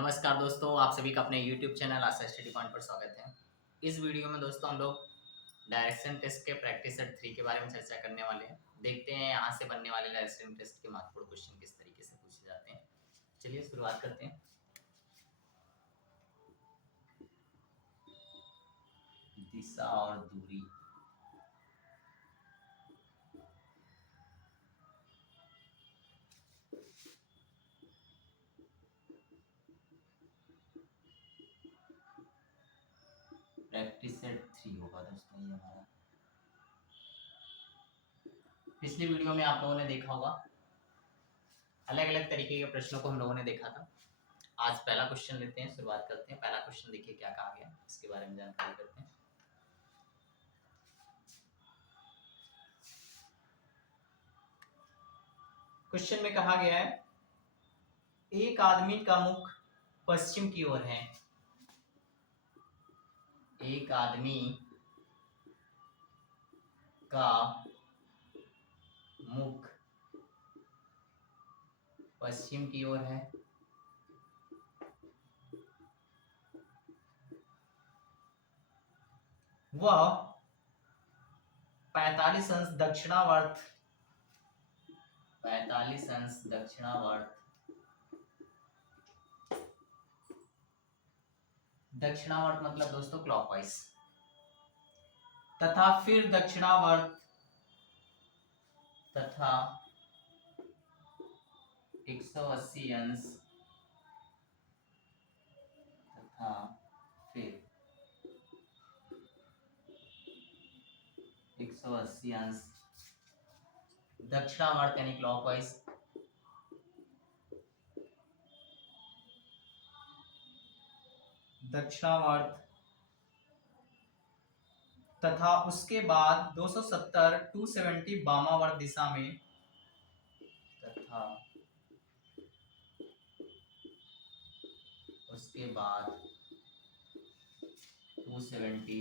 नमस्कार दोस्तों, आप सभी का अपने YouTube चैनल आशा स्टडी पॉइंट पर स्वागत है। इस वीडियो में दोस्तों हम लोग डायरेक्शन टेस्ट के प्रैक्टिस सेट 3 के बारे में चर्चा करने वाले हैं। देखते हैं यहाँ से बनने वाले डायरेक्शन टेस्ट के महत्वपूर्ण क्वेश्चन किस तरीके से पूछे जाते हैं। चलिए शुरुआत करते हैं। दिशा और दूरी। प्रैक्टिस सेट 3 होगा दोस्तों ये हमारा। पिछली वीडियो में आप लोगों ने देखा होगा, अलग अलग तरीके के प्रश्नों को हम लोगों ने देखा था। आज पहला क्वेश्चन लेते हैं, शुरुआत करते हैं। पहला क्वेश्चन देखिए क्या कहा गया, इसके बारे में जानकारी करते हैं। क्वेश्चन में कहा गया है, एक आदमी का मुख पश्चिम की ओर है। एक आदमी का मुख पश्चिम की ओर है। वह 45 अंश दक्षिणावर्त 45 अंश दक्षिणावर्त मतलब दोस्तों क्लॉकवाइज, तथा फिर दक्षिणावर्त तथा 180 अंश तथा फिर 180 अंश दक्षिणावर्त यानी क्लॉकवाइज दक्षिणावर्त तथा उसके बाद 270 वामावर्त दिशा में तथा उसके बाद 270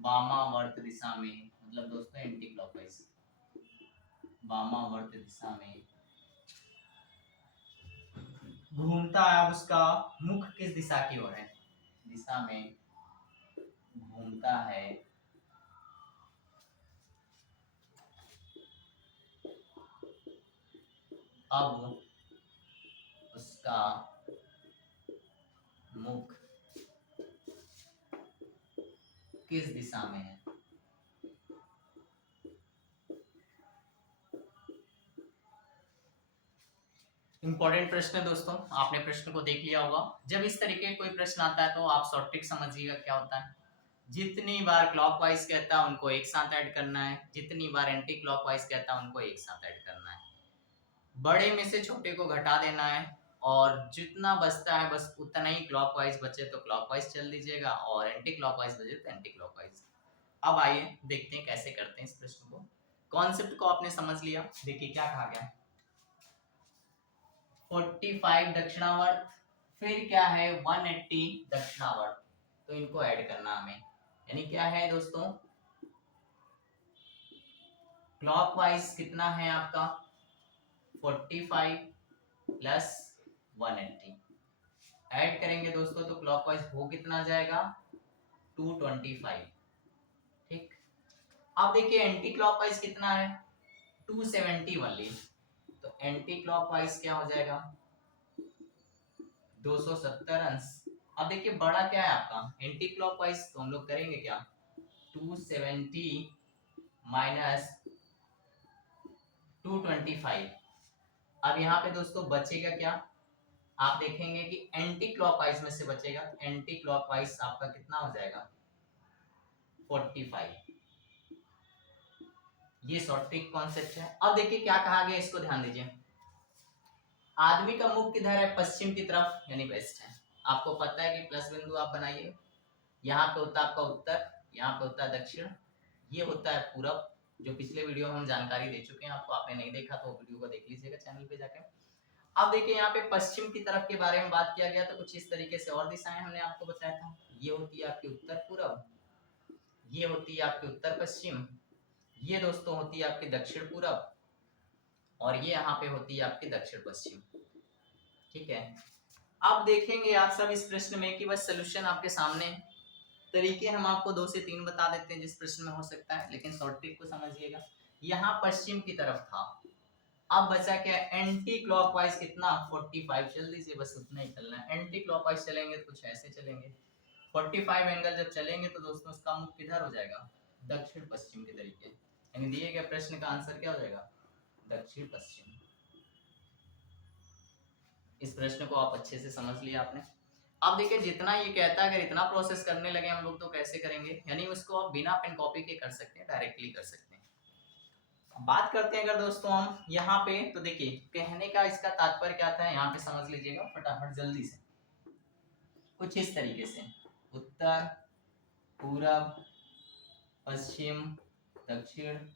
वामावर्त दिशा में, मतलब दोस्तों एंटी क्लॉकवाइज वामावर्त दिशा में घूमता है। उसका मुख किस दिशा की ओर है? दिशा में घूमता है। अब उसका मुख किस दिशा में है? इंपॉर्टेंट प्रश्न है दोस्तों, आपने प्रश्न को देख लिया होगा। जब इस तरीके का कोई प्रश्न आता है तो आप शॉर्ट ट्रिक समझिएगा क्या होता है। जितनी बार क्लॉकवाइज कहता है उनको एक साथ ऐड करना है, जितनी बार एंटी क्लॉकवाइज कहता है उनको एक साथ ऐड करना है। बड़े में से छोटे को घटा देना है और जितना बचता है बस उतना ही क्लॉकवाइज बचे तो क्लॉकवाइज चल दीजिएगा और एंटी क्लॉकवाइज बचे तो एंटी क्लॉकवाइज। अब आइए देखते हैं कैसे करते हैं इस प्रश्न को। कॉन्सेप्ट को आपने समझ लिया। देखिए क्या कहा गया, 45 दक्षिणावर्त, फिर क्या है 180 दक्षिणावर्त, तो इनको ऐड करना हमें। यानी क्या है दोस्तों, क्लॉकवाइज कितना है आपका 45 प्लस 180, ऐड करेंगे दोस्तों तो क्लॉकवाइज हो कितना जाएगा 225। ठीक, अब देखिए एंटी क्लॉकवाइज कितना है 270 वाली, तो एंटी क्लॉकवाइज क्या हो जाएगा 270 अंश। अब देखिए बड़ा क्या है आपका एंटी क्लॉकवाइज, तो हम लोग करेंगे क्या 270 माइनस 225। अब यहाँ पे दोस्तों बचेगा क्या, आप देखेंगे कि एंटी क्लॉकवाइज में से बचेगा, एंटी क्लॉकवाइज आपका कितना हो जाएगा 45। ये शॉर्ट ट्रिक कॉन्सेप्ट है। अब देखिए क्या कहा गया, इसको ध्यान दीजिए। आदमी का मुख किधर है, पश्चिम की तरफ यानी वेस्ट है। आपको पता है कि प्लस बिंदु आप बनाइए, यहाँ पे होता है आपका उत्तर, यहाँ पे होता है दक्षिण, ये होता है पूरब, जो पिछले वीडियो में हम जानकारी दे चुके हैं आपको। आपने नहीं देखा तो वीडियो को देख लीजिएगा चैनल पे जाके। अब देखिए यहाँ पे पश्चिम की तरफ के बारे में बात किया गया, तो कुछ इस तरीके से और दिशाएं हमने आपको बताया था। ये होती है आपकी उत्तर पूरब, ये होती है आपकी उत्तर पश्चिम, ये दोस्तों होती है आपकी दक्षिण पूरब, और ये यहाँ पे होती है आपकी दक्षिण पश्चिम। ठीक है, अब देखेंगे आप सब इस प्रश्न में कि बस सोल्यूशन आपके सामने। तरीके हम आपको 2 से 3 बता देते हैं जिस प्रश्न में हो सकता है, लेकिन शॉर्ट ट्रिक को समझिएगा। यहाँ पश्चिम की तरफ था, अब बचा क्या, एंटी क्लॉकवाइज कितना 45, जल्दी से बस उतना ही चलना है। एंटी क्लॉकवाइज चलेंगे तो कुछ ऐसे चलेंगे, 45 एंगल जब चलेंगे तो दोस्तों उसका मुख किधर हो जाएगा, दक्षिण पश्चिम के तरीके, यानी दिए गए प्रश्न का आंसर क्या हो जाएगा, दक्षिण पश्चिम। इस प्रश्न को आप अच्छे से समझ लिया आपने। अब देखिए जितना ये कहता है, अगर इतना प्रोसेस करने लगे हम लोग तो कैसे करेंगे, यानी उसको आप बिना पेन कॉपी के कर सकते हैं, डायरेक्टली कर सकते हैं। बात करते हैं अगर दोस्तों हम यहाँ पे, तो देखिए कहने का इसका तात्पर्य क्या था, यहाँ पे समझ लीजिएगा फटाफट जल्दी से। कुछ इस तरीके से, उत्तर, पूरब, पश्चिम, दक्षिण,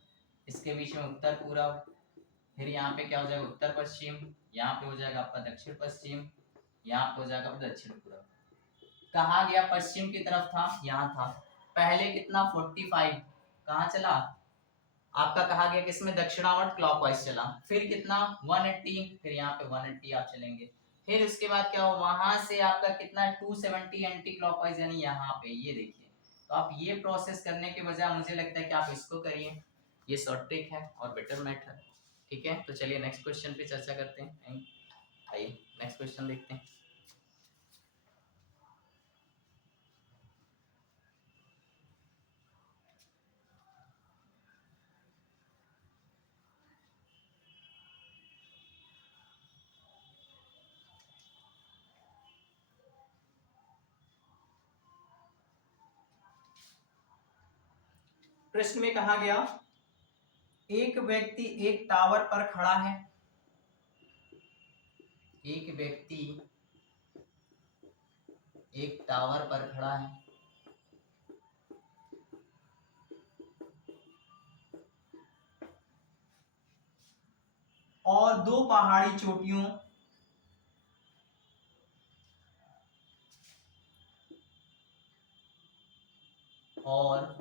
इसके बीच में उत्तर पूरब, फिर यहाँ पे क्या हो जाएगा, उत्तर पश्चिम, यहाँ पे हो जाएगा आपका दक्षिण पश्चिम, यहाँ पे हो जाएगा दक्षिण पूरब। कहा गया पश्चिम की तरफ था, यहाँ था। पहले कितना 45, कहाँ चला आपका, कहा गया किसमें, दक्षिणावर्त क्लॉकवाइज चला। फिर कितना 180, फिर यहाँ पे 180 आप चलेंगे। फिर उसके बाद क्या हो, वहां से आपका कितना 270 एंटी क्लॉकवाइज, यानी यहाँ पे ये देखिए। तो आप ये प्रोसेस करने के बजाय मुझे लगता है कि आप इसको करिए, ये शॉर्ट ट्रिक है और बेटर मेथड। ठीक है, तो चलिए नेक्स्ट क्वेश्चन पे चर्चा करते हैं। आइए नेक्स्ट क्वेश्चन देखते हैं। प्रश्न में कहा गया, एक व्यक्ति एक टावर पर खड़ा है, एक व्यक्ति एक टावर पर खड़ा है और दो पहाड़ी चोटियों और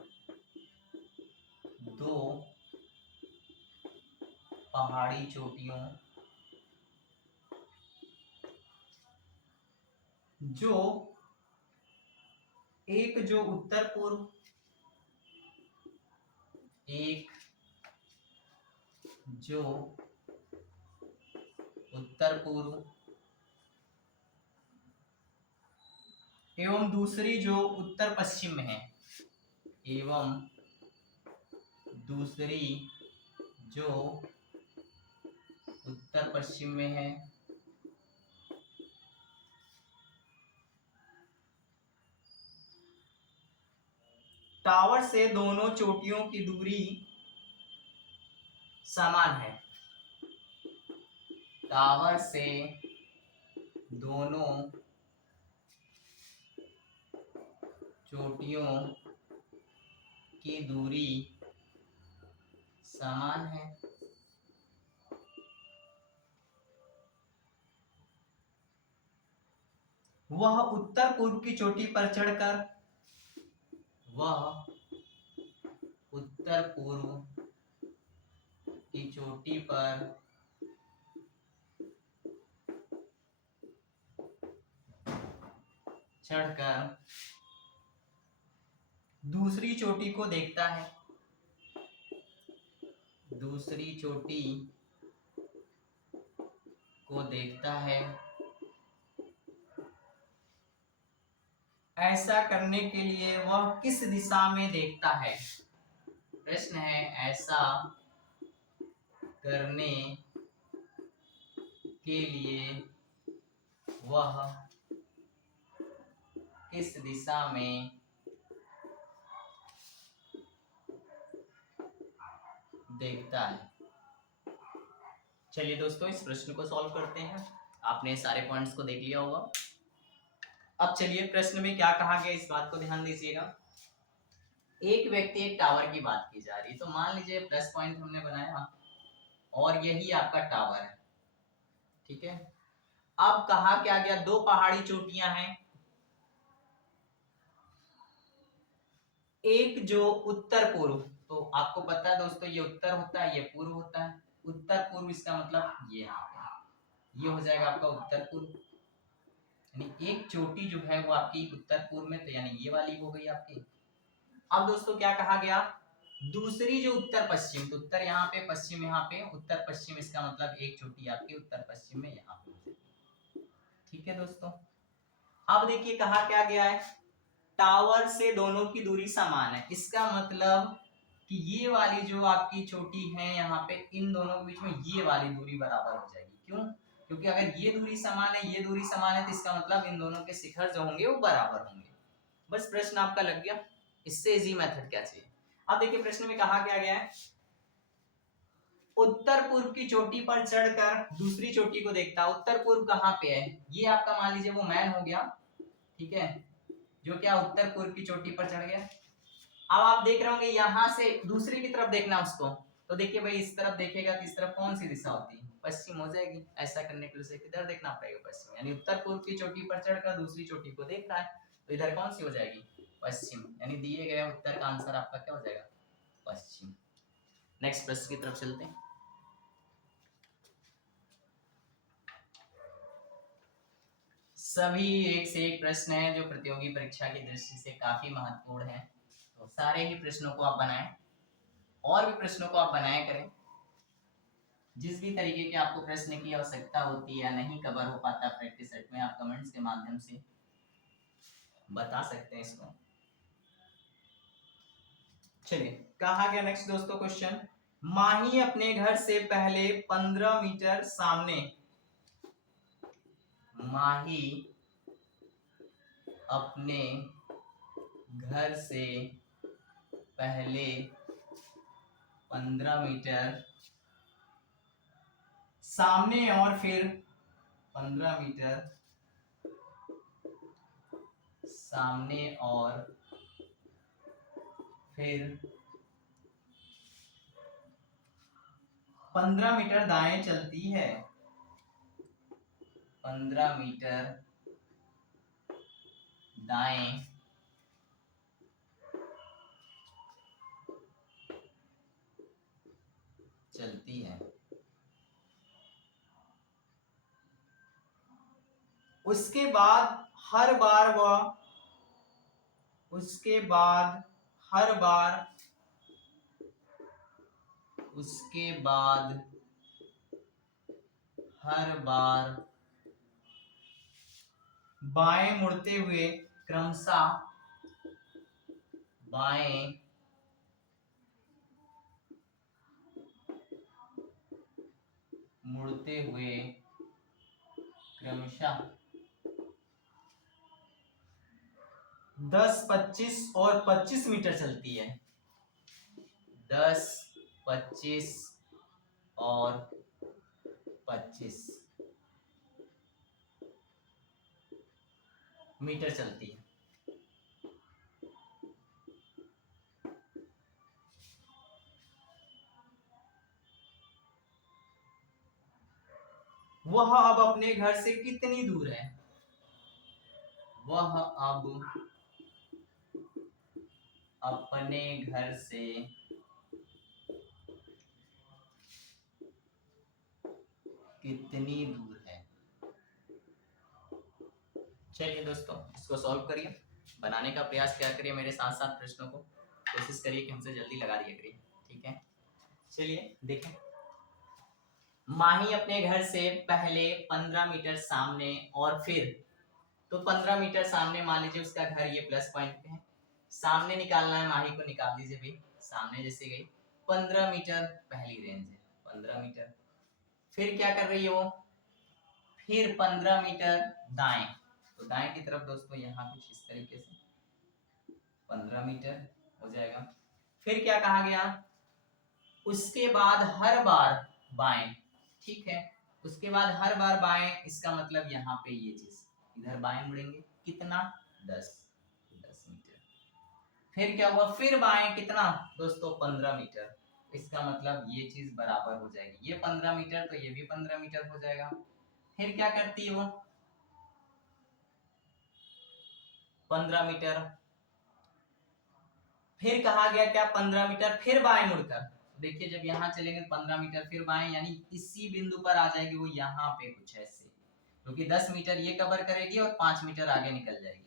दो पहाड़ी चोटियों जो एक जो उत्तर पूर्व, एक जो उत्तर पूर्व एवं दूसरी जो उत्तर पश्चिम में है, एवं दूसरी जो उत्तर पश्चिम में है, टावर से दोनों चोटियों की दूरी समान है, टावर से दोनों चोटियों की दूरी समान है। वह उत्तर पूर्व की चोटी पर चढ़कर, वह उत्तर पूर्व की चोटी पर चढ़कर दूसरी चोटी को देखता है, दूसरी चोटी को देखता है। ऐसा करने के लिए वह किस दिशा में देखता है, प्रश्न है ऐसा करने के लिए वह किस दिशा में देखता है। चलिए दोस्तों इस प्रश्न को सॉल्व करते हैं, आपने सारे पॉइंट्स को देख लिया होगा। अब चलिए प्रश्न में क्या कहा गया इस बात को ध्यान दीजिएगा। एक व्यक्ति एक टावर की बात की जा रही है, तो मान लीजिए प्लस पॉइंट हमने बनाया और यही आपका टावर है। ठीक है, अब कहा क्या गया, दो पहाड़ी चोटियां हैं, एक जो उत्तर पूर्व, तो आपको पता है दोस्तों ये उत्तर होता है ये पूर्व होता है, उत्तर पूर्व इसका मतलब ये यहाँ पे ये हो जाएगा आपका उत्तर पूर्व, यानी एक चोटी जो है वो आपकी उत्तर पूर्व में, तो यानी ये वाली हो गई आपकी। अब दोस्तों क्या कहा गया, दूसरी जो उत्तर पश्चिम, तो उत्तर यहाँ पे पश्चिम यहाँ पे, उत्तर पश्चिम इसका मतलब एक चोटी आपकी उत्तर पश्चिम में यहाँ पे हो जाएगी। ठीक है दोस्तों, अब देखिए कहा क्या गया है, टावर से दोनों की दूरी समान है, इसका मतलब कि ये वाली जो आपकी चोटी है यहाँ पे, इन दोनों के बीच में ये वाली दूरी बराबर हो जाएगी। क्यों? क्योंकि अगर ये दूरी समान है, ये दूरी समान है, तो इसका मतलब इन दोनों के शिखर जो होंगे वो बराबर होंगे। बस प्रश्न आपका लग गया, इससे इजी मेथड क्या चाहिए। अब देखिए प्रश्न में कहा क्या गया है, उत्तर पूर्व की चोटी पर चढ़कर दूसरी चोटी को देखता, उत्तर पूर्व कहाँ पे है, ये आपका मान लीजिए वो मैन हो गया, ठीक है, जो क्या उत्तर पूर्व की चोटी पर चढ़ गया। अब आप देख रहे होंगे यहाँ से दूसरी की तरफ देखना उसको, तो देखिए भाई इस तरफ देखेगा तो इस तरफ कौन सी दिशा होती है, पश्चिम हो जाएगी। ऐसा करने के लिए किधर देखना पड़ेगा, पश्चिम, यानी उत्तर पूर्व की चोटी पर चढ़कर दूसरी चोटी को देख रहा है, तो इधर कौन सी हो जाएगी, पश्चिम, यानी दिए गए उत्तर का आंसर आपका क्या हो जाएगा, पश्चिम। नेक्स्ट प्रश्न की तरफ चलते हैं। सभी एक से एक प्रश्न है जो प्रतियोगी परीक्षा की दृष्टि से काफी महत्वपूर्ण है, तो सारे ही प्रश्नों को आप बनाएं, और भी प्रश्नों को आप बनाया करें। जिस भी तरीके के आपको प्रश्न की आवश्यकता होती है या नहीं कवर हो पाता प्रैक्टिस सेट में, आप कमेंट्स के माध्यम से बता सकते हैं इसको। चलिए कहा गया नेक्स्ट दोस्तों क्वेश्चन, माही अपने घर से पहले 15 मीटर सामने, माही अपने घर से पहले 15 मीटर सामने और फिर 15 मीटर सामने और फिर 15 मीटर दाएं चलती है, 15 मीटर दाएं चलती है, उसके बाद हर बार वह, उसके बाद हर बार, उसके बाद हर बार बाएं मुड़ते हुए क्रमशः, बाएं मुड़ते हुए क्रमशः 10, 25 और 25 मीटर चलती है, 10, 25 और 25 मीटर चलती है। वह अब अपने घर से कितनी दूर है, वह अब अपने घर से कितनी दूर है। चलिए दोस्तों इसको सॉल्व करिए, बनाने का प्रयास क्या करिए, मेरे साथ साथ प्रश्नों को कोशिश करिए कि हमसे जल्दी लगा दिया करिए, ठीक है। चलिए देखें, माही अपने घर से पहले 15 मीटर सामने और फिर, तो 15 मीटर सामने मान लीजिए उसका घर ये प्लस पॉइंट पे है, सामने निकालना है, माही को निकाल दीजिए भाई, सामने जैसे गई 15 मीटर पहली रेंज है, 15 मीटर, फिर क्या कर रही है वो, फिर 15 मीटर दाएं, तो दाएं की तरफ दोस्तों यहाँ कुछ इस तरीके से 15 मीटर हो जाएगा। फिर क्या कहा गया, उसके बाद हर बार बाएं, ठीक है, उसके बाद हर बार बाएं, इसका मतलब यहाँ पे ये चीज इधर बाएं मुड़ेंगे, कितना 10 मीटर, फिर क्या हुआ, फिर बाएं कितना दोस्तों 15 मीटर, इसका मतलब ये चीज बराबर हो जाएगी, ये 15 मीटर तो ये भी 15 मीटर हो जाएगा। फिर क्या करती है वो 15 मीटर, फिर कहा गया क्या 15 मीटर, फिर बाएं मुड़कर, देखिए जब यहाँ चलेंगे 15 मीटर फिर बाएं, यानी इसी बिंदु पर आ जाएगी वो यहाँ पे कुछ ऐसे, क्योंकि 10 मीटर ये कवर करेगी और 5 मीटर आगे निकल जाएगी।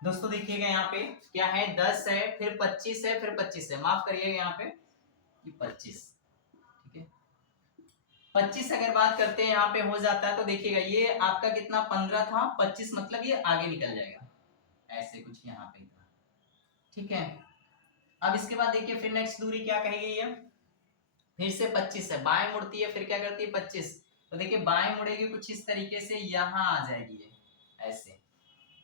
दोस्तों देखिएगा यहाँ पे क्या है, 10 है, फिर 25 है, फिर 25 है, माफ करिएगा यहाँ पे ये 25, ठीक है। 25 अगर बात करते हैं यहाँ पे हो जाता है तो देखिएगा ये आपका कितना 15 था, 25 मतलब ये आगे निकल जाएगा ऐसे कुछ यहाँ पे था, ठीक है। अब इसके बाद देखिए फिर नेक्स्ट दूरी क्या कही गई है, फिर से 25 है, बाएं मुड़ती है, फिर क्या करती है 25, तो देखिए बाएं मुड़ेगी कुछ इस तरीके से, यहाँ आ जाएगी ऐसे।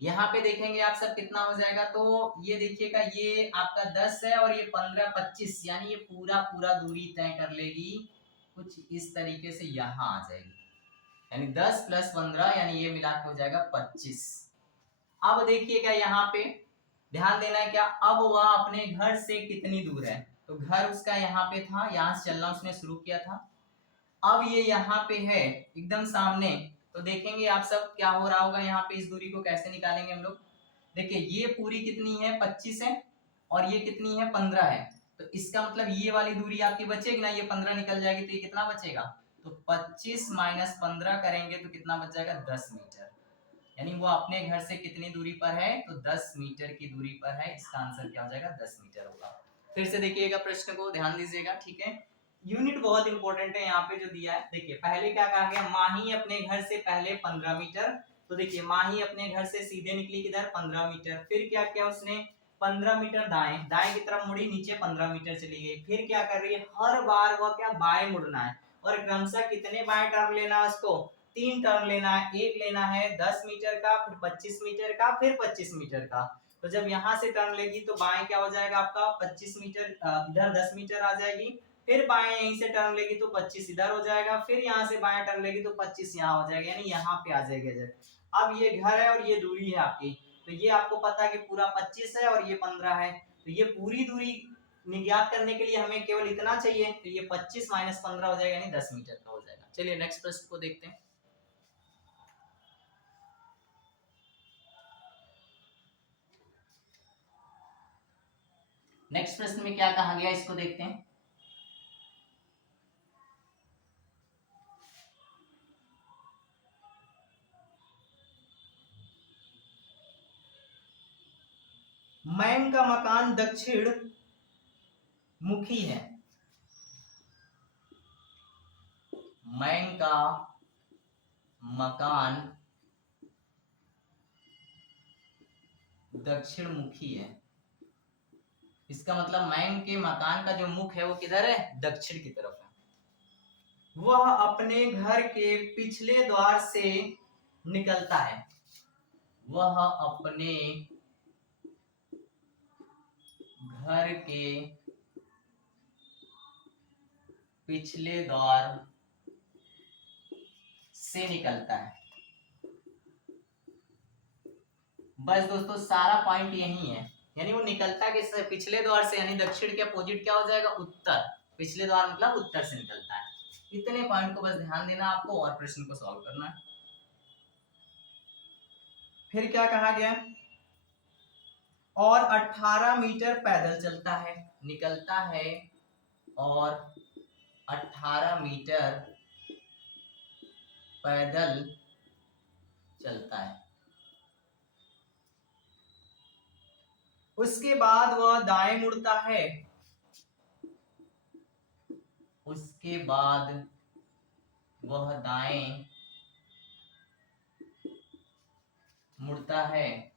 यहाँ पे देखेंगे आप सब कितना हो जाएगा, तो ये देखिएगा ये आपका 10 है और ये 15 25, यानी ये पूरा पूरा दूरी तय कर लेगी कुछ इस तरीके से, यहाँ आ जाएगी, यानी 10 प्लस 15 यानी ये मिला के हो जाएगा 25। अब देखिएगा यहाँ पे ध्यान देना है क्या, अब वह अपने घर से कितनी दूर है, तो घर उसका यहाँ पे था, यहाँ से चलना उसने शुरू किया था, अब ये यहाँ पे है एकदम सामने, तो देखेंगे आप सब क्या हो रहा होगा यहाँ पे, इस दूरी को कैसे निकालेंगे हम लोग। देखिए ये पूरी कितनी है 25 है और ये कितनी है 15 है, तो इसका मतलब ये वाली दूरी आपकी बचेगी ना, ये 15 निकल जाएगी तो ये कितना बचेगा, तो 25 माइनस 15 करेंगे तो कितना बच जाएगा 10 मीटर, यानी वो अपने घर से कितनी दूरी पर है, तो 10 मीटर की दूरी पर है, इसका आंसर क्या हो जाएगा 10 मीटर होगा। फिर से देखिएगा प्रश्न को ध्यान दीजिएगा, ठीक है। यूनिट बहुत इंपॉर्टेंट है यहाँ पे जो दिया है, देखिए पहले क्या कहा गया, माही अपने घर से पहले 15 मीटर, तो देखिए माही अपने घर से सीधे निकली किधर 15 मीटर, फिर क्या किया उसने 15 मीटर दाएं, दाएं की तरफ मुड़ी, नीचे 15 मीटर चली गई, फिर क्या कर रही है हर बार वह क्या बाएं मुड़ना है, और क्रमशः कितने बाएं टर्न लेना है उसको, 3 टर्न लेना है, एक लेना है 10 मीटर का, फिर 25 मीटर का, फिर 25 मीटर का, तो जब यहाँ से टर्न लेगी तो बाएं क्या हो जाएगा आपका 25 मीटर, इधर 10 मीटर आ जाएगी, फिर बाएं यहीं से टर्न लेगी तो 25 इधर हो जाएगा, फिर यहाँ से बाएं टर्न लेगी तो 25 यहाँ हो जाएगा, यानी यहाँ पे आ जाएगा जब। अब ये घर है और ये दूरी है आपकी, तो ये आपको पता है कि पूरा 25 है और ये 15 है, तो ये पूरी दूरी ज्ञात करने के लिए हमें केवल इतना चाहिए, तो ये 25 माइनस 15 हो जाएगा, यानी 10 मीटर का हो जाएगा। चलिए नेक्स्ट प्रश्न को देखते हैं। नेक्स्ट प्रश्न में क्या कहा गया इसको देखते हैं। मैन का मकान दक्षिण मुखी है, मैन का मकान दक्षिण मुखी है, इसका मतलब मैन के मकान का जो मुख है वो किधर है, दक्षिण की तरफ है। वह अपने घर के पिछले द्वार से निकलता है, वह अपने घर के पिछले द्वार से निकलता है। बस दोस्तों सारा पॉइंट यही है, यानी वो निकलता किस पिछले द्वार से, यानी दक्षिण के अपोजिट क्या हो जाएगा उत्तर, पिछले द्वार मतलब उत्तर से निकलता है। इतने पॉइंट को बस ध्यान देना आपको और प्रश्न को सॉल्व करना है। फिर क्या कहा गया, और 18 मीटर पैदल चलता है, निकलता है और 18 मीटर पैदल चलता है, उसके बाद वह दाएं मुड़ता है, उसके बाद वह दाएं मुड़ता है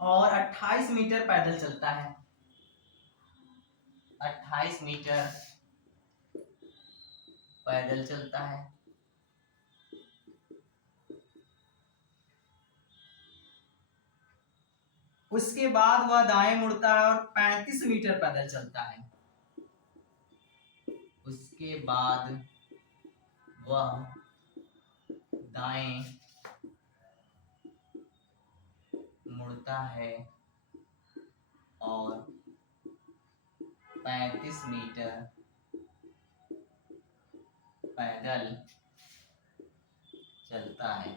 और 28 मीटर पैदल चलता है, 28 मीटर पैदल चलता है, उसके बाद वह दाएं मुड़ता है और 35 मीटर पैदल चलता है, उसके बाद वह दाएं मुड़ता है और 35 मीटर पैदल चलता है।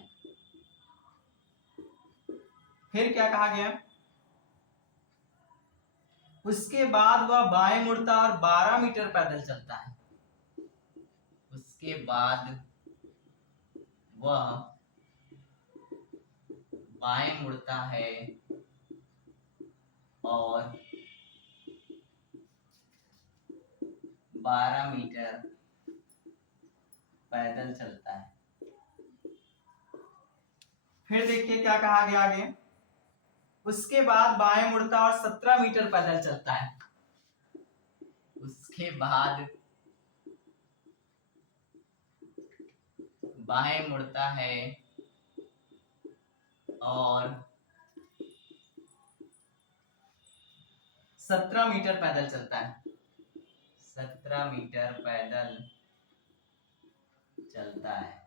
फिर क्या कहा गया, उसके बाद वह बाएं मुड़ता और 12 मीटर पैदल चलता है। उसके बाद वह बाएं मुड़ता है और 12 मीटर पैदल चलता है। फिर देखिए क्या कहा गया आगे, उसके बाद बाएं मुड़ता और 17 मीटर पैदल चलता है। उसके बाद बाएं मुड़ता है और 17 मीटर पैदल चलता है। 17 मीटर पैदल चलता है।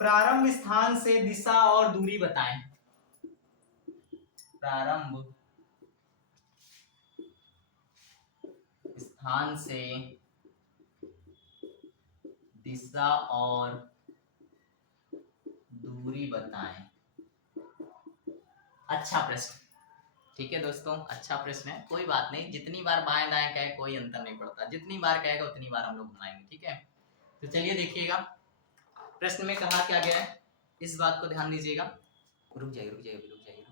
प्रारंभ स्थान से दिशा और दूरी बताएं। प्रारंभ स्थान से दिशा और दूरी बताएं। अच्छा प्रश्न, ठीक है दोस्तों, अच्छा प्रश्न है, कोई बात नहीं, जितनी बार बाएं दाएं कहे कोई अंतर नहीं पड़ता, जितनी बार कहेगा उतनी बार हम लोग घुमाएंगे, ठीक है। तो चलिए देखिएगा प्रश्न में कहा क्या गया है, इस बात को ध्यान दीजिएगा। रुक जाइए रुक जाइए रुक जाइए।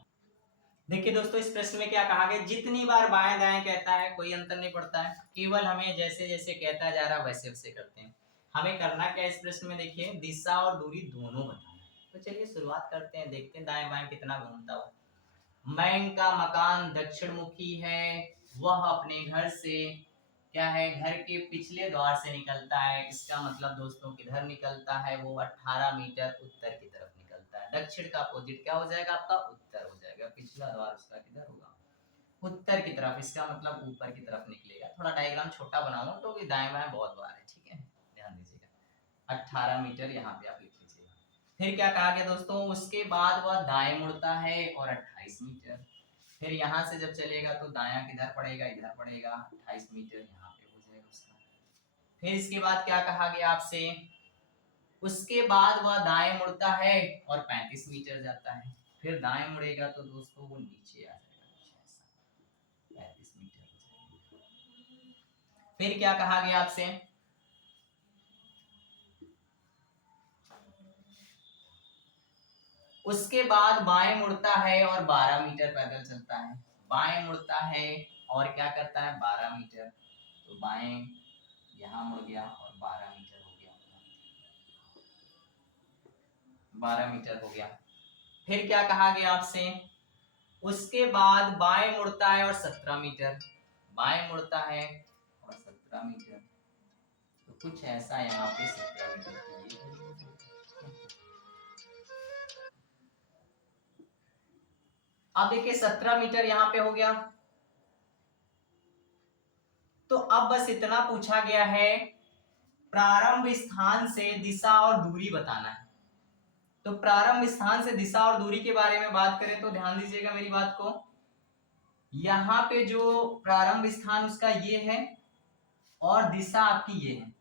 देखिए दोस्तों, इस प्रश्न में क्या कहा गया, जितनी बार बाएं दाएं कहता है कोई अंतर नहीं पड़ता है, केवल हमें जैसे जैसे कहता जा रहा है वैसे वैसे करते हैं। हमें करना क्या है इस प्रश्न में, देखिए दिशा और दूरी दोनों बताना है। तो चलिए शुरुआत करते हैं, देखते हैं दाएं बाएं कितना घूमता हुआ। मैंग का मकान दक्षिण मुखी है, वह अपने घर से क्या है, घर के पिछले द्वार से निकलता है। इसका मतलब दोस्तों किधर निकलता है, वो 18 मीटर उत्तर की तरफ निकलता है। दक्षिण का अपोजिट क्या हो जाएगा आपका, उत्तर हो जाएगा। पिछला द्वार उसका किधर होगा, उत्तर की तरफ, इसका मतलब ऊपर की तरफ निकलेगा। थोड़ा डायग्राम छोटा बनाऊंगा तो दाएं बाएं बहुत बार है, ठीक है, ध्यान दीजिएगा। 18 मीटर यहाँ पे आप लिख लीजिएगा। फिर क्या कहा गया दोस्तों, उसके बाद वह दाएं मुड़ता है और 28 मीटर। फिर यहाँ से जब चलेगा तो दायां किधर पड़ेगा, इधर पड़ेगा, 28 मीटर यहाँ पे हो जाएगा उसका। फिर इसके बाद क्या कहा गया आपसे, उसके बाद वह दाएं मुड़ता है और 35 मीटर जाता है। फिर दाएं मुड़ेगा तो दोस्तों वो नीचे आ जाएगा, 35 मीटर हो जाएगा। फिर क्या कहा गया आपसे, उसके बाद बाएं मुड़ता है और 12 मीटर पैदल चलता है। बाएं मुड़ता है और क्या करता है, 12 मीटर। तो बाएं यहाँ मुड़ गया और 12 मीटर हो गया, 12 मीटर हो गया। फिर क्या कहा गया आपसे, उसके बाद बाएं मुड़ता है और 17 मीटर। बाएं मुड़ता है और 17 मीटर, तो कुछ ऐसा यहाँ पे 17 मीटर की ये। अब देखिए 17 मीटर यहाँ पे हो गया। तो अब बस इतना पूछा गया है, प्रारंभ स्थान से दिशा और दूरी बताना है। तो प्रारंभ स्थान से दिशा और दूरी के बारे में बात करें तो ध्यान दीजिएगा मेरी बात को, यहाँ पे जो प्रारंभ स्थान उसका ये है और दिशा आपकी ये है,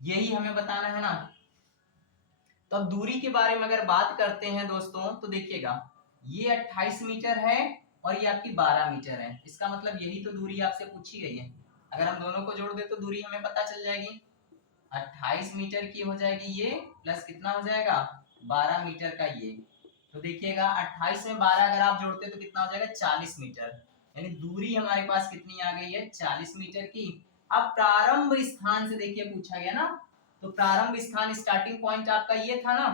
यही हमें बताना है ना। तो अब दूरी के बारे में अगर बात करते हैं दोस्तों तो देखिएगा ये 28 मीटर है और ये आपकी 12 मीटर है। इसका मतलब यही तो दूरी आपसे पूछी गई है। अगर हम दोनों को जोड़ दे तो दूरी हमें पता चल जाएगी, 28 मीटर की हो जाएगी ये, प्लस कितना हो जाएगा, 12 मीटर का ये। तो देखिएगा 28 में 12 अगर आप जोड़ते तो कितना हो जाएगा, 40 मीटर। यानी दूरी हमारे पास कितनी आ गई है, 40 मीटर की। अब प्रारंभ स्थान से देखिए पूछा गया ना, तो प्रारंभ स्थान स्टार्टिंग पॉइंट आपका ये था ना।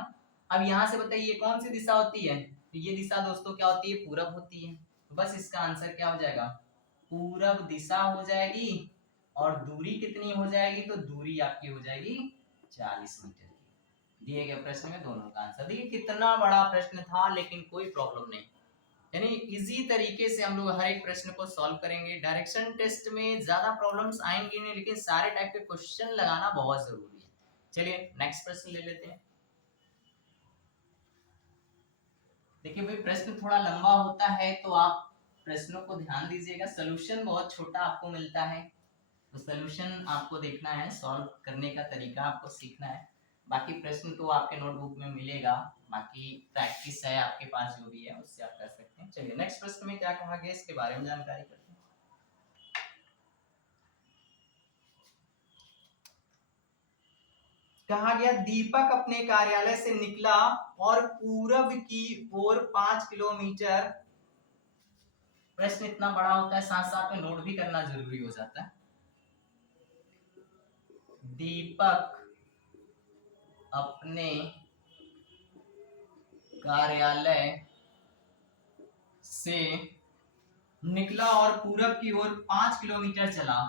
अब यहाँ से बताइए कौन सी दिशा होती है, तो ये दिशा दोस्तों क्या होती है, पूरब होती है। तो बस इसका आंसर क्या हो जाएगा, पूरब दिशा हो जाएगी। और दूरी कितनी हो जाएगी, तो दूरी आपकी हो जाएगी 40 मीटर की। दिए गए प्रश्न में दोनों का आंसर, देखिए कितना बड़ा प्रश्न था लेकिन कोई प्रॉब्लम नहीं। यानी इजी तरीके से हम लोग हर एक प्रश्न को सॉल्व करेंगे। डायरेक्शन टेस्ट में ज्यादा प्रॉब्लम्स आएंगी नहीं, लेकिन सारे टाइप के क्वेश्चन लगाना बहुत जरूरी है। चलिए नेक्स्ट प्रश्न ले लेते हैं। देखिए भाई प्रश्न थोड़ा लंबा होता है तो आप प्रश्नों को ध्यान दीजिएगा, सोल्यूशन बहुत छोटा आपको मिलता है, तो सोल्यूशन आपको देखना है, सॉल्व करने का तरीका आपको सीखना है। बाकी प्रश्न तो आपके नोटबुक में मिलेगा, बाकी प्रैक्टिस है आपके पास जो भी है उससे आप कर सकते हैं। चलिए नेक्स्ट प्रश्न में क्या कहा गया इसके बारे में जानकारी करते हैं। कहा गया दीपक अपने कार्यालय से निकला और पूरब की ओर 5 किलोमीटर। प्रश्न इतना बड़ा होता है साथ साथ में नोट भी करना जरूरी हो जाता है। दीपक अपने कार्यालय से निकला और पूरब की ओर 5 किलोमीटर चला।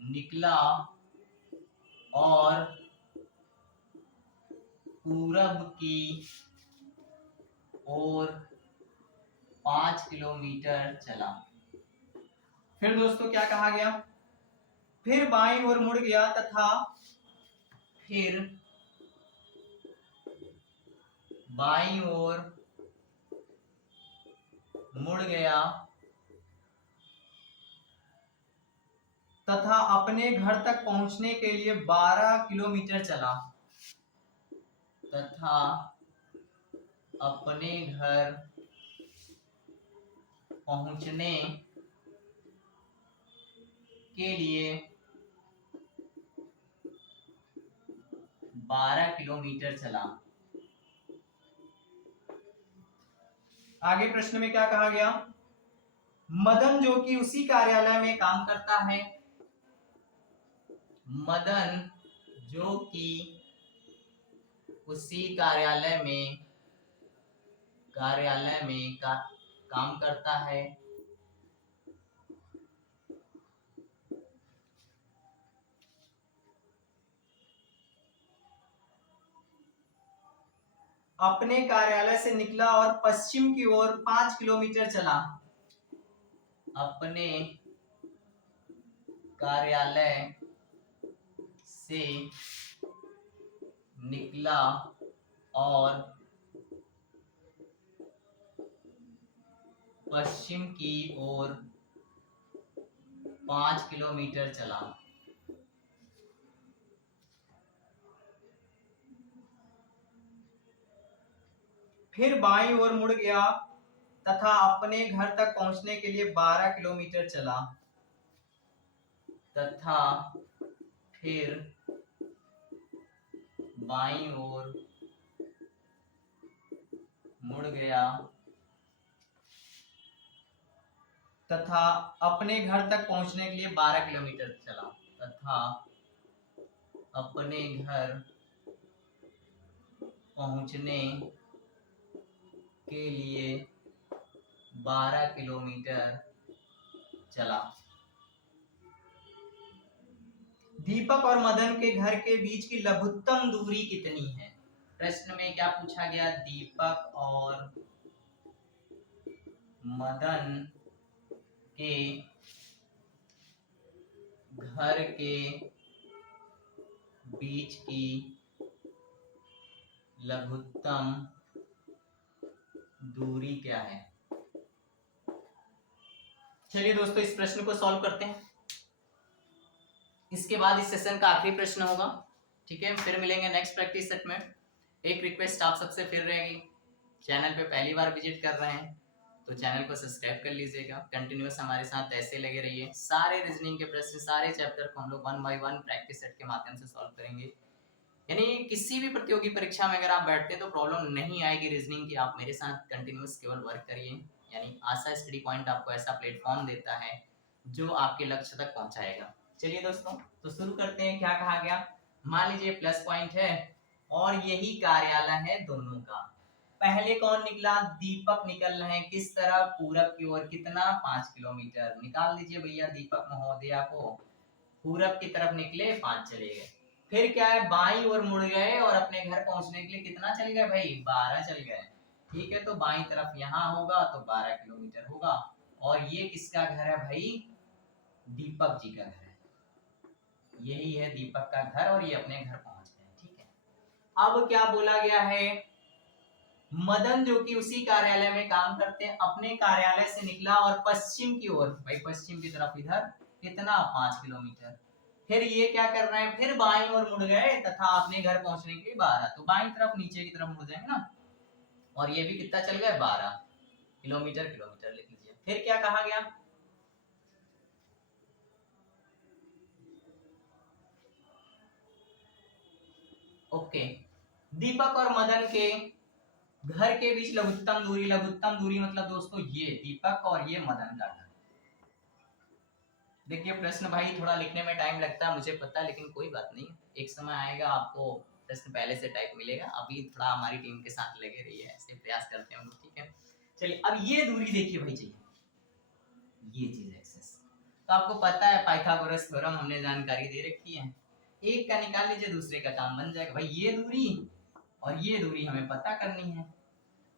निकला और पूरब की ओर 5 किलोमीटर चला। फिर दोस्तों क्या कहा गया, फिर बाईं ओर मुड़ गया तथा फिर बाईं ओर मुड़ गया तथा अपने घर तक पहुंचने के लिए 12 किलोमीटर चला। तथा अपने घर पहुंचने के लिए 12 किलोमीटर चला। आगे प्रश्न में क्या कहा गया, मदन जो कि उसी कार्यालय में काम करता है। मदन जो कि उसी कार्यालय में काम करता है। अपने कार्यालय से निकला और पश्चिम की ओर 5 किलोमीटर चला। अपने कार्यालय से निकला और पश्चिम की ओर 5 किलोमीटर चला। फिर बाईं ओर मुड़ गया तथा अपने घर तक पहुंचने के लिए 12 किलोमीटर चला। तथा फिर बाईं ओर मुड़ गया तथा अपने घर तक पहुंचने के लिए 12 किलोमीटर चला। तथा अपने घर पहुंचने के लिए 12 किलोमीटर चला। दीपक और मदन के घर के बीच की लघुत्तम दूरी कितनी है। प्रश्न में क्या पूछा गया, दीपक और मदन के घर के बीच की लघुत्तम दूरी क्या है। चलिए दोस्तों इस प्रश्न को सॉल्व करते हैं, इसके बाद इस सेशन का आखिरी प्रश्न होगा। ठीक है, फिर मिलेंगे नेक्स्ट प्रैक्टिस सेट में। एक रिक्वेस्ट आप सबसे फिर रहेगी, चैनल पे पहली बार विजिट कर रहे हैं तो चैनल को सब्सक्राइब कर लीजिएगा। कंटिन्यूअस हमारे साथ ऐसे लगे रहिए। सारे रीजनिंग के प्रश्न, सारे चैप्टर को हम लोग 1 बाय 1 प्रैक्टिस सेट के माध्यम से सॉल्व करेंगे। यानी किसी भी प्रतियोगी परीक्षा में अगर आप बैठते हैं तो प्रॉब्लम नहीं आएगी रीजनिंग की। आप मेरे साथ कंटिन्यूअस केवल वर्क करिए। यानी आशा स्टडी पॉइंट आपको ऐसा प्लेटफॉर्म देता है जो आपके लक्ष्य तक पहुंचाएगा। चलिए दोस्तों तो शुरू करते हैं। क्या कहा गया, मान लीजिए प्लस पॉइंट है और यही कार्यालय है दोनों का। पहले कौन निकला, दीपक निकल रहे हैं किस तरफ, पूरब की ओर। कितना, 5 किलोमीटर। निकाल दीजिए भैया दीपक महोदया को। पूरब की तरफ निकले, 5 चले गए। फिर क्या है, बाईं ओर मुड़ गए और अपने घर पहुंचने के लिए कितना चल गए भाई, 12 चल गए। ठीक है, तो बाईं तरफ यहाँ होगा तो 12 किलोमीटर होगा। और ये किसका घर है भाई, दीपक जी का घर है। यही है दीपक का घर और ये अपने घर पहुंच गए। ठीक है, अब क्या बोला गया है, मदन जो कि उसी कार्यालय में काम करते हैं, अपने कार्यालय से निकला और पश्चिम की ओर, भाई पश्चिम की तरफ इधर कितना, 5 किलोमीटर। फिर ये क्या कर रहे हैं, फिर बाईं ओर मुड़ गए तथा अपने घर पहुंचने के लिए 12, तो बाईं तरफ नीचे की तरफ मुड़ जाएंगे ना, और ये भी कितना चल गया 12 किलोमीटर, किलोमीटर लिख लीजिए। फिर क्या कहा गया, ओके, दीपक और मदन के घर के बीच लघुत्तम दूरी, लघुत्तम दूरी मतलब दोस्तों ये दीपक और ये मदन का घर। देखिए प्रश्न भाई थोड़ा लिखने में टाइम लगता है मुझे पता है, लेकिन कोई बात नहीं, एक समय आएगा आपको प्रश्न पहले से टाइप मिलेगा। अभी थोड़ा हमारी टीम के साथ लगे रहिए, ऐसे प्रयास करते हैं हम लोग, ठीक है। चलिए अब ये दूरी देखिए भाई, चाहिए ये चीज एक्सेस, तो आपको पता है पाइथागोरस थ्योरम हमने जानकारी दे रखी है, एक का निकाल लीजिए दूसरे का काम बन जाएगा। भाई ये दूरी और ये दूरी हमें पता करनी है,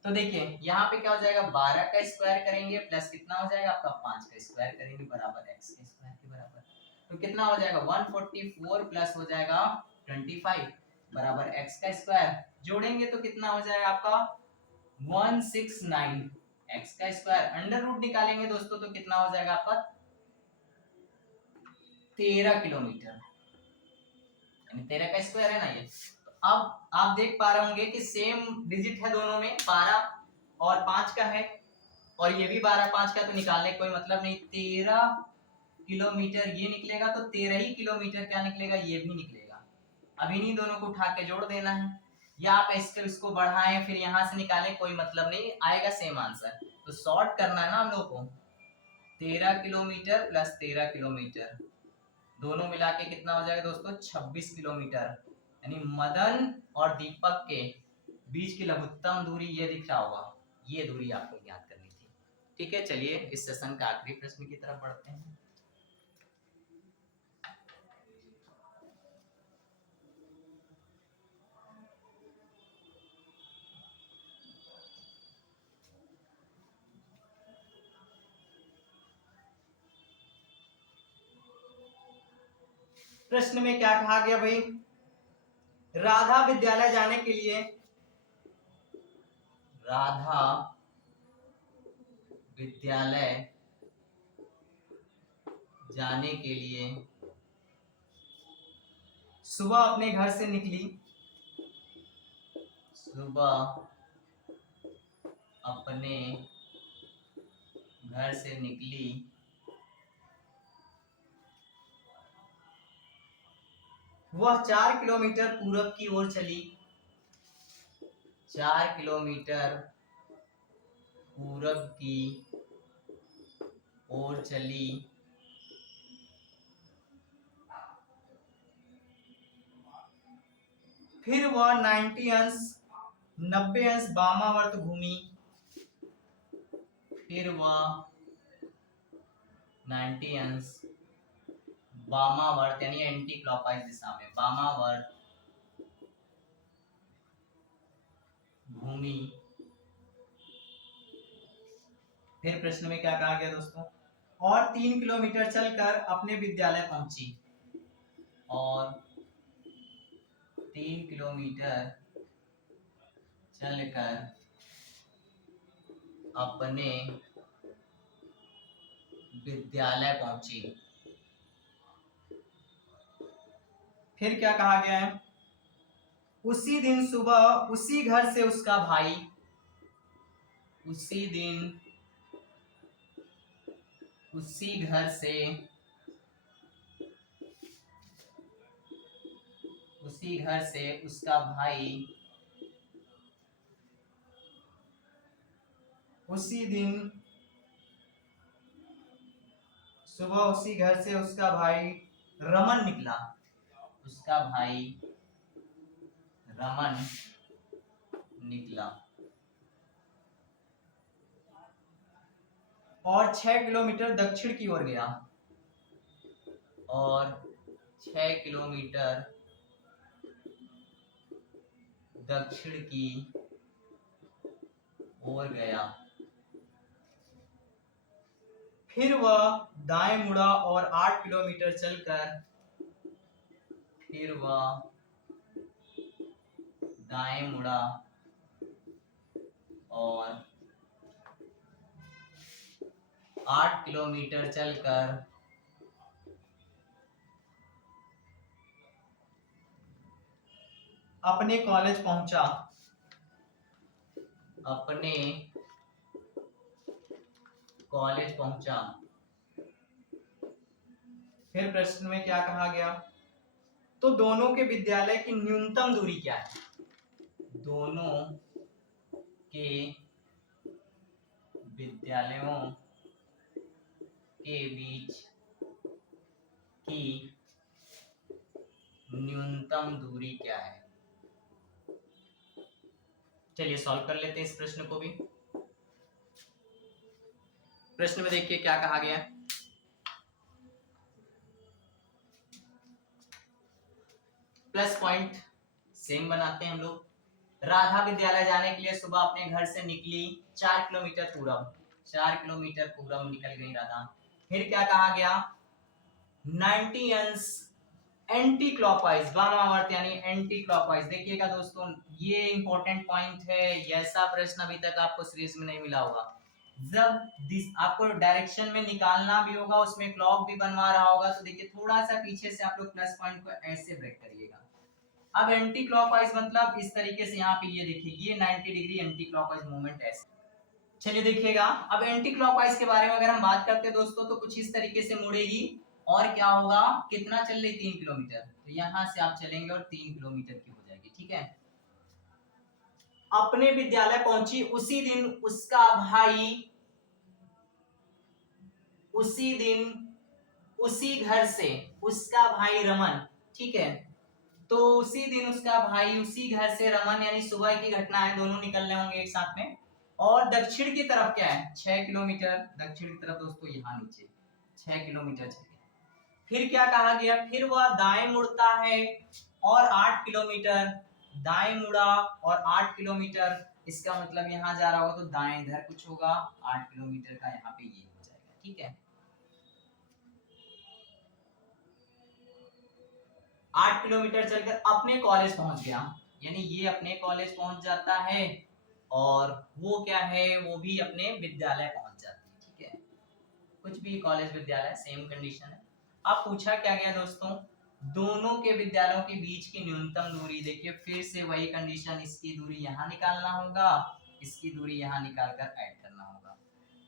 तो देखिए यहाँ पे क्या हो जाएगा, 12 का स्क्वायर करेंगे प्लस कितना हो जाएगा आपका 5 का स्क्वायर करेंगे बराबर x के स्क्वायर के बराबर, तो कितना हो जाएगा 144 प्लस हो जाएगा 25 बराबर x का स्क्वायर, जोड़ेंगे तो कितना हो जाएगा आपका 169 x का स्क्वायर, अंडर रूट निकालेंगे दोस्तों तो कितना हो जाएगा आपका 13 किलोमीटर, यानी 13 का स्क्वायर है ना ये। तो अब आप देख पा रहे होंगे कि सेम डिजिट है दोनों में, 12 और 5 का है, और ये भी 12 5 का, तो निकालने कोई मतलब नहीं, 13 किलोमीटर ये निकलेगा, तो 13 ही किलोमीटर क्या निकलेगा, ये भी निकलेगा। अब इन्हीं दोनों को उठा के जोड़ देना है, या आप इसको बढ़ाएं फिर यहां से निकालें, कोई मतलब नहीं, आएगा सेम आंसर। तो शॉर्ट करना है ना हम लोग को, 13 किलोमीटर प्लस 13 किलोमीटर दोनों मिला के कितना हो जाएगा दोस्तों 26 किलोमीटर, यानी मदन और दीपक के बीच की लघुत्तम दूरी ये दिख रहा होगा, ये दूरी आपको ज्ञात करनी थी। ठीक है, चलिए इस सेशन का आखिरी प्रश्न की तरफ बढ़ते हैं। प्रश्न में क्या कहा गया भाई, राधा विद्यालय जाने के लिए, राधा विद्यालय जाने के लिए सुबह अपने घर से निकली, सुबह अपने घर से निकली, वह 4 किलोमीटर पूरब की ओर चली, 4 किलोमीटर पूरब की ओर चली, फिर वह 90 अंश 90 अंश वामावर्त घूमी, फिर वह 90 अंश वामावर्त यानी एंटी क्लॉकवाइज दिशा में वामावर्त घूमी। फिर प्रश्न में क्या कहा गया दोस्तों, और 3 किलोमीटर चलकर अपने विद्यालय पहुंची, और 3 किलोमीटर चलकर अपने विद्यालय पहुंची। फिर क्या कहा गया है, उसी दिन सुबह उसी घर से उसका भाई, उसी दिन उसी घर से उसका भाई, उसी दिन सुबह उसी घर से उसका भाई रमन निकला, उसका भाई रमन निकला, और 6 किलोमीटर दक्षिण की ओर गया, और 6 किलोमीटर दक्षिण की ओर गया। फिर वह दाएं मुड़ा और 8 किलोमीटर चलकर, फिर वह दाएं मुड़ा और 8 किलोमीटर चलकर अपने कॉलेज पहुंचा, अपने कॉलेज पहुंचा। फिर प्रश्न में क्या कहा गया, तो दोनों के विद्यालय की न्यूनतम दूरी क्या है, दोनों के विद्यालयों के बीच की न्यूनतम दूरी क्या है। चलिए सॉल्व कर लेते हैं इस प्रश्न को भी। प्रश्न में देखिए क्या कहा गया है, प्लस पॉइंट सेम बनाते हैं हम लोग। राधा विद्यालय जाने के लिए सुबह अपने घर से निकली 4 किलोमीटर पूरब, 4 किलोमीटर पूरब निकल गई राधा। फिर क्या कहा गया, 90 अंश एंटी क्लॉकवाइज, वामावर्त यानी एंटी क्लॉकवाइज। देखिएगा दोस्तों ये इंपॉर्टेंट पॉइंट है, ऐसा प्रश्न अभी तक आपको सीरीज में नहीं मिला होगा। जब आपको डायरेक्शन में निकालना भी होगा, उसमें क्लॉक भी बनवा रहा होगा, तो देखिए थोड़ा सा पीछे से आप लोग प्लस पॉइंट को ऐसे ब्रेक करिएगा। अब एंटी क्लॉकवाइज मतलब इस तरीके से, यहाँ पे ये देखिए ये 90 डिग्री एंटी क्लॉकवाइज मूवमेंट ऐसे। चलिए देखिएगा, अब एंटी क्लॉकवाइज के बारे में अगर हम बात करते हैं दोस्तों, तो कुछ इस तरीके से मुड़ेगी और क्या होगा, कितना चल रही 3 किलोमीटर, तो यहां से आप चलेंगे और 3 किलोमीटर की हो जाएगी, ठीक है। अपने विद्यालय पहुंची उसी दिन उसका भाई, उसी दिन उसी घर से उसका भाई रमन, ठीक है। तो उसी दिन उसका भाई उसी घर से रमन, यानी सुबह की घटना है, दोनों निकल रहे होंगे एक साथ में। और दक्षिण की तरफ क्या है, 6 किलोमीटर, दक्षिण की तरफ दोस्तों यहाँ नीचे 6 किलोमीटर चले। फिर क्या कहा गया, फिर वह दाएं मुड़ता है और 8 किलोमीटर, दाएं मुड़ा और 8 किलोमीटर, इसका मतलब यहाँ जा रहा होगा तो दाएं इधर कुछ होगा, 8 किलोमीटर का यहाँ पे ये हो जाएगा, ठीक है। 8 किलोमीटर चलकर अपने कॉलेज पहुंच गया, यानी ये अपने कॉलेज पहुंच जाता है और वो क्या है, वो भी अपने विद्यालय पहुंच जाती है, ठीक है। कुछ भी कॉलेज विद्यालय सेम कंडीशन है। अब पूछा क्या गया दोस्तों, दोनों के विद्यालयों के बीच की न्यूनतम दूरी। देखिए फिर से वही कंडीशन, इसकी दूरी यहाँ निकालना होगा, इसकी दूरी यहाँ निकालकर ऐड करना होगा।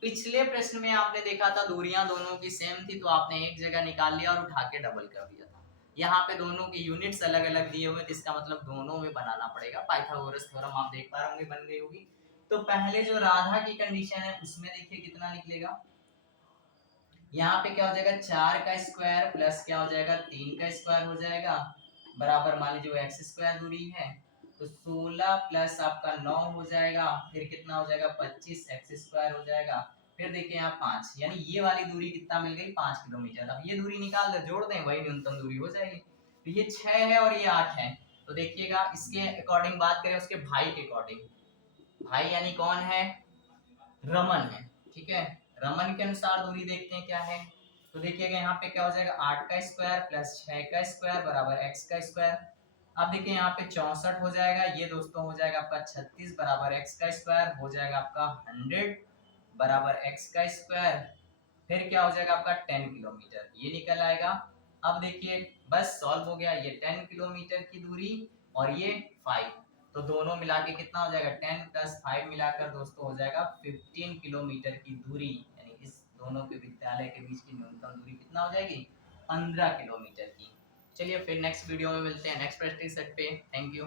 पिछले प्रश्न में आपने देखा था दूरियां दोनों की सेम थी, तो आपने एक जगह निकाल लिया और उठा के डबल कर दिया था। यहाँ पे दोनों के यूनिट्स अलग अलग दिए हुए, तो इसका मतलब दोनों में बनाना पड़ेगा। पाइथागोरस थ्योरम आप देख पा रहे होंगे बन गई होगी। तो पहले जो राधा की कंडीशन है उसमें देखिए कितना निकलेगा, यहाँ पे क्या हो जाएगा, 4 का स्क्वायर प्लस क्या हो जाएगा, 3 का स्क्वायर हो जाएगा, बराबर मान लीजिए एक्स स्क्वायर दूरी है, तो 16 प्लस आपका 9 हो जाएगा, फिर कितना हो जाएगा 25 एक्स स्क्वायर हो जाएगा। फिर देखिए यहाँ 5, यानी ये वाली दूरी कितना मिल गई, 5 किलोमीटर। अब ये दूरी निकाल दे, जोड़ दें, वही न्यूनतम दूरी हो जाएगी। तो ये 6 है और ये 8 है। तो देखिएगा इसके अकॉर्डिंग बात करें, उसके भाई के अकॉर्डिंग, भाई यानी कौन है, रमन है, ठीक है। रमन के अनुसार दूरी देखते हैं क्या है, तो देखिएगा यहाँ पे क्या हो जाएगा, 8 का स्क्वायर प्लस 6 का स्क्वायर बराबर x का स्क्वायर। अब देखिए यहाँ पे 64 हो जाएगा, ये दोस्तों हो जाएगा आपका 36 बराबर x का स्क्वायर, हो जाएगा आपका 100 बराबर x का स्क्वायर। फिर क्या हो जाएगा आपका 10 किलोमीटर, ये निकल आएगा। अब देखिए बस सॉल्व हो गया, ये 10 किलोमीटर की दूरी और ये 5, तो दोनों मिला के कितना हो जाएगा, 10 प्लस 5 मिलाकर दोस्तों हो जाएगा 15 किलोमीटर की दूरी, यानी इस दोनों के विद्यालय के बीच की न्यूनतम दूरी कितना हो जाएगी, 15 किलोमीटर की। चलिए फिर नेक्स्ट वीडियो में मिलते हैं नेक्स्ट प्रैक्टिस सेट पे। Thank you.